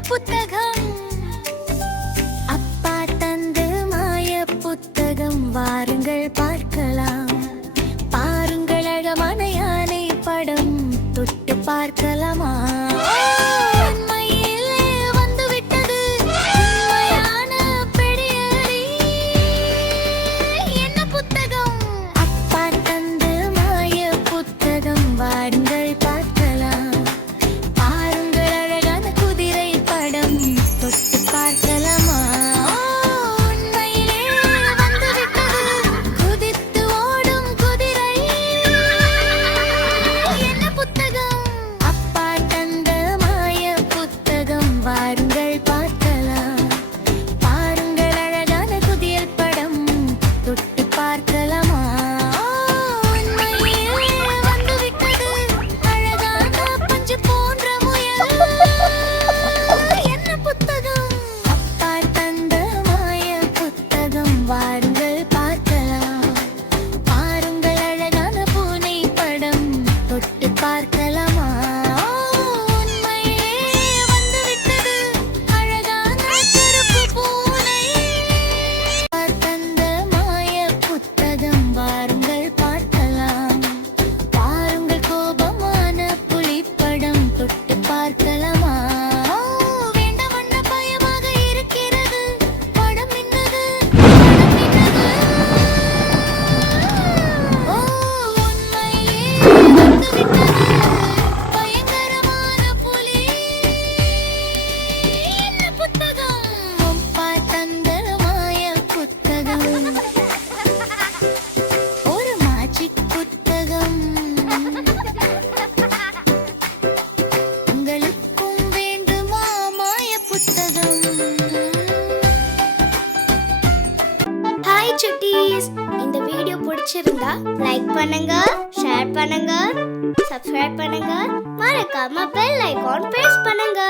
புத்தகம். அப்பா தந்து மாய புத்தகம். வாருங்கள் பார்க்கலாம். பாருங்கள் அழகான யானை படம். தொட்டு பார்க்கலாமா? குட்டீஸ் இந்த வீடியோ பிடிச்சிருந்தா லைக் பண்ணுங்க ஷேர் பண்ணுங்க சப்ஸ்கிரைப் பண்ணுங்க. மறக்காம பெல் ஐகான் பிரஸ் பண்ணுங்க.